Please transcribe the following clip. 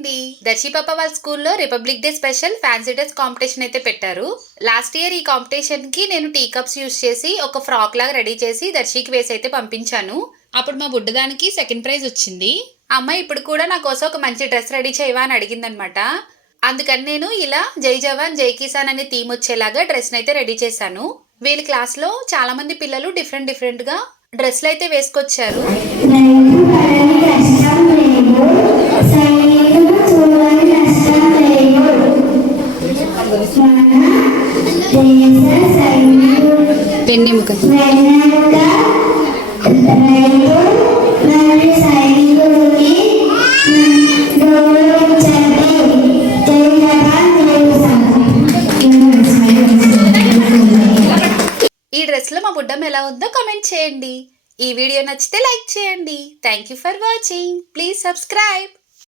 అండి. దర్శి పాప వాళ్ళ స్కూల్లో republic day special fancy dress competition అయితే పెట్టారు. లాస్ట్ ఇయర్ ఈ కాంపిటీషన్ కి నేను టీ కప్స్ యూస్ చేసి ఒక ఫ్రాక్ లాగా రెడీ చేసి దర్శికి వేసి అయితే పంపించాను. అప్పుడు మా బుడ్డదానికి సెకండ్ ప్రైజ్ వచ్చింది. అమ్మ ఇప్పుడు కూడా నా కోసం ఒక మంచి డ్రెస్ రెడీ చేయవా అని అడిగిందనమాట. అందుకని నేను ఇలా జై జవాన్ జై కిసాన్ అనే థీమ్ వచ్చేలాగా డ్రెస్ అయితే రెడీ చేశాను. వీళ్ళ క్లాస్ లో చాలా మంది పిల్లలు డిఫరెంట్ గా డ్రెస్లు అయితే వేసుకొచ్చారు. ఈ డ్రెస్ లో మా బుడ్డమ్మ ఎలా ఉందో కామెంట్ చేయండి. ఈ వీడియో నచ్చితే లైక్ చేయండి. Thank you for watching. Please subscribe.